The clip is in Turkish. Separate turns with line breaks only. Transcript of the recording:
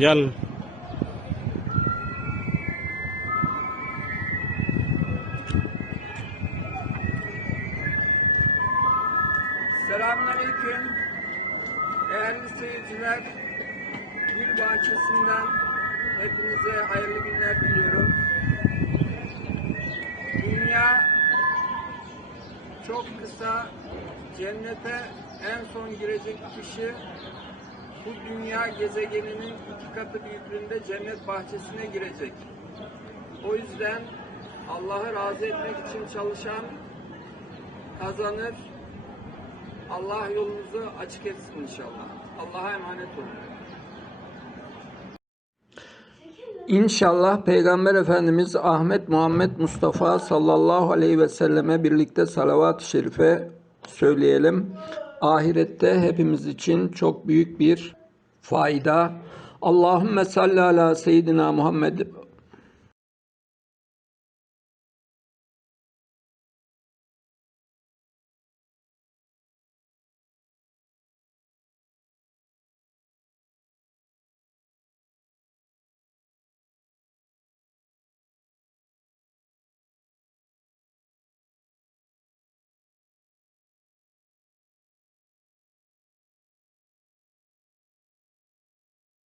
Gel.
Selamünaleyküm. Değerli seyirciler, Gül Bahçesi'nden hepinize hayırlı günler diliyorum. Dünya çok kısa, cennete en son girecek kişi bu dünya gezegeninin iki katı büyüklüğünde cennet bahçesine girecek. O yüzden Allah'ı razı etmek için çalışan kazanır, Allah yolunuzu açık etsin inşallah. Allah'a emanet olun. İnşallah Peygamber Efendimiz Ahmet Muhammed Mustafa sallallahu aleyhi ve selleme birlikte salavat-ı şerife söyleyelim. Ahirette hepimiz için çok büyük bir fayda. Allahümme salli ala seyyidina Muhammed